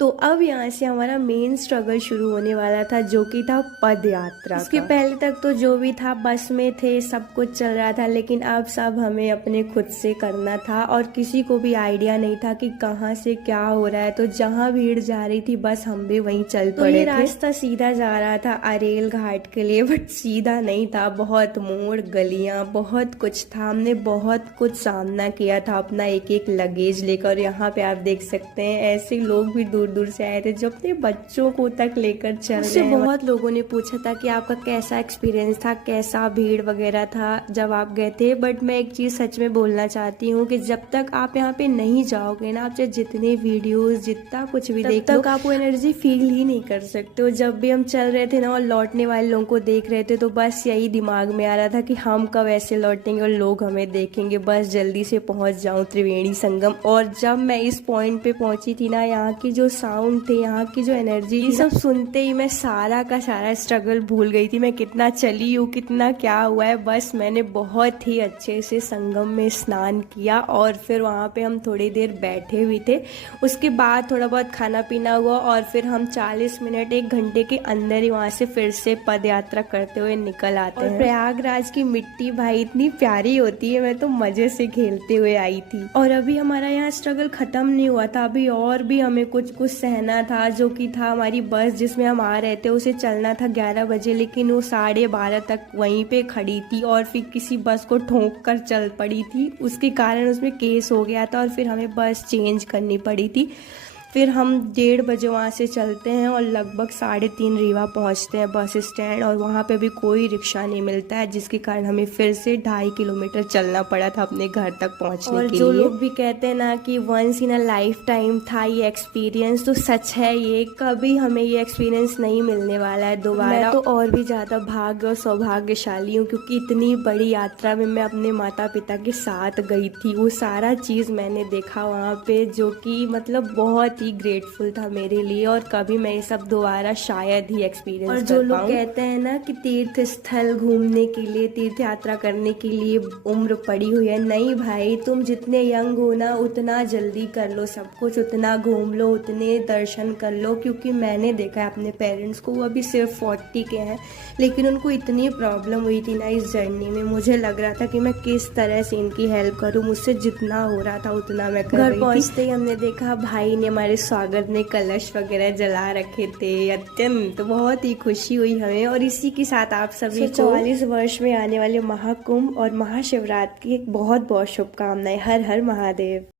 तो अब यहाँ से हमारा मेन स्ट्रगल शुरू होने वाला था, जो कि था पद यात्रा। इसके पहले तक तो जो भी था बस में थे, सब कुछ चल रहा था, लेकिन अब सब हमें अपने खुद से करना था और किसी को भी आइडिया नहीं था कि कहाँ से क्या हो रहा है। तो जहाँ भीड़ जा रही थी बस हम भी वहीं चल पड़े थे। रास्ता सीधा जा रहा था अरेल घाट के लिए, बट सीधा नहीं था, बहुत मोड़ गलियाँ बहुत कुछ था। हमने बहुत कुछ सामना किया था अपना एक एक लगेज लेकर। यहाँ पे आप देख सकते हैं ऐसे लोग भी दूर दूर से आए थे जो अपने बच्चों को तक लेकर चल रहे हैं। बहुत लोगों ने पूछा था कि आपका कैसा एक्सपीरियंस था, कैसा भीड़ वगैरह था जब आप गए थे। बट मैं एक चीज सच में बोलना चाहती हूँ कि जब तक आप यहाँ पे नहीं जाओगे ना, आप चाहे जितने वीडियोस जितना कुछ भी देख तक आप वो एनर्जी फील ही नहीं कर सकते हो। जब भी हम चल रहे थे ना और लौटने वाले लोगों को देख रहे थे तो बस यही दिमाग में आ रहा था कि हम कब ऐसे लौटेंगे और लोग हमें देखेंगे, बस जल्दी से पहुंच जाऊं त्रिवेणी संगम। और जब मैं इस पॉइंट पे पहुंची थी ना, यहाँ की जो साउंड थे, यहाँ की जो एनर्जी, ये सब सुनते ही मैं सारा का सारा स्ट्रगल भूल गई थी। मैं कितना चली हूँ, कितना क्या हुआ है, बस मैंने बहुत ही अच्छे से संगम में स्नान किया और फिर वहाँ पे हम थोड़ी देर बैठे हुए थे। उसके बाद थोड़ा बहुत खाना पीना हुआ और फिर हम 40 मिनट 1 घंटे के अंदर ही वहाँ से फिर से पद यात्रा करते हुए निकल आते हैं। प्रयागराज की मिट्टी भाई इतनी प्यारी होती है, मैं तो मजे से खेलते हुए आई थी। और अभी हमारा यहाँ स्ट्रगल खत्म नहीं हुआ था, अभी और भी हमें कुछ कुछ सहना था, जो कि था हमारी बस जिसमें हम आ रहे थे, उसे चलना था 11 बजे, लेकिन वो 12:30 तक वहीं पे खड़ी थी और फिर किसी बस को ठोक कर चल पड़ी थी। उसके कारण उसमें केस हो गया था और फिर हमें बस चेंज करनी पड़ी थी। फिर हम 1:30 बजे वहाँ से चलते हैं और लगभग 3:30 रीवा पहुँचते हैं बस स्टैंड, और वहाँ पे भी कोई रिक्शा नहीं मिलता है, जिसके कारण हमें फिर से 2.5 किलोमीटर चलना पड़ा था अपने घर तक पहुँचने के लिए। जो लोग भी कहते हैं ना कि once in a lifetime था ये एक्सपीरियंस, तो सच है, ये कभी हमें ये एक्सपीरियंस नहीं मिलने वाला है दोबारा। मैं तो और भी ज़्यादा भाग्य और सौभाग्यशाली हूँ, क्योंकि इतनी बड़ी यात्रा में मैं अपने माता पिता के साथ गई थी। वो सारा चीज़ मैंने देखा वहाँ पे, जो कि मतलब बहुत ही ग्रेटफुल था मेरे लिए, और कभी मैं ये सब दोबारा शायद ही एक्सपीरियंस कर पाऊं। और जो लोग कहते हैं ना कि तीर्थ स्थल घूमने के लिए, तीर्थ यात्रा करने के लिए उम्र पड़ी हुई है, नहीं भाई, तुम जितने यंग हो ना उतना जल्दी कर लो सब कुछ, उतना घूम लो, उतने दर्शन कर लो। क्योंकि मैंने देखा है अपने पेरेंट्स को, वो अभी सिर्फ 40 के हैं, लेकिन उनको इतनी प्रॉब्लम हुई थी ना इस जर्नी में, मुझे लग रहा था कि मैं किस तरह से इनकी हेल्प करूं, मुझसे जितना हो रहा था उतना मैं कर रही थी। घर पहुंचते ही हमने देखा भाई ने हमारे स्वागत में कलश वगैरह जला रखे थे, अत्यंत बहुत ही खुशी हुई हमें। और इसी के साथ आप सभी 44 वर्ष में आने वाले महाकुंभ और महाशिवरात्रि की बहुत बहुत शुभकामनाएं। हर हर महादेव।